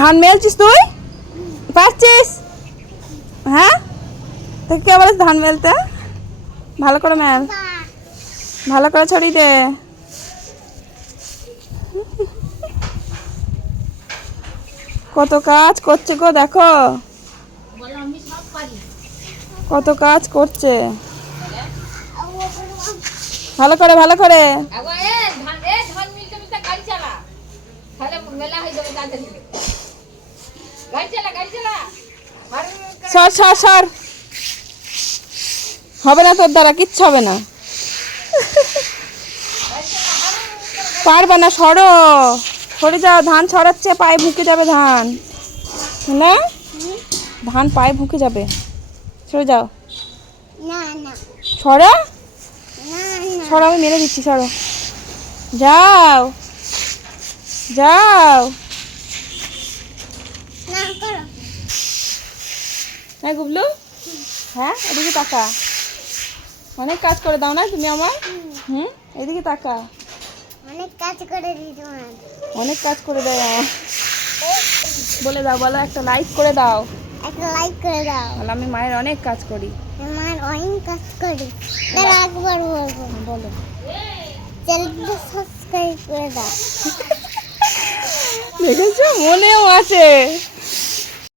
ধান মেলছিস তুই? পারছিস? হ্যাঁ, তুই কে বলিস ধান মেলতে? ভালো করে মেল, ভালো করে ছড়িয়ে দে। কত কাজ করছে গো, দেখো কত কাজ করছে। ভালো করে, ভালো করে। সর সর সর, হবে না তোর দ্বারা, কিচ্ছু হবে না, পারবে না। সরো, সরে যাও, ধান ছড়াচ্ছে, পায়ে ভুকে যাবে ধান, না ধান পায়ে ভুকে যাবে, সরে যাও। সরো সরো, আমি মেরে দিচ্ছি, সরো, যাও যাও। হ্যাঁ গুবলু, হ্যাঁ এদিকে তাকা, অনেক কাজ করে দাও না তুমি আমার। এদিকে তাকা, অনেক কাজ করে দিই তোমার, অনেক কাজ করে দেয় আমার। বলে দাও, বলো একটা লাইক করে দাও, একটা লাইক করে দাও। বলো আমি মায়ের অনেক কাজ করি, মায়ের অনেক কাজ করি। তাহলে একবার বলবো, বলো চ্যানেলটা সাবস্ক্রাইব করে দাও। দেখেছো, মনেও আছে।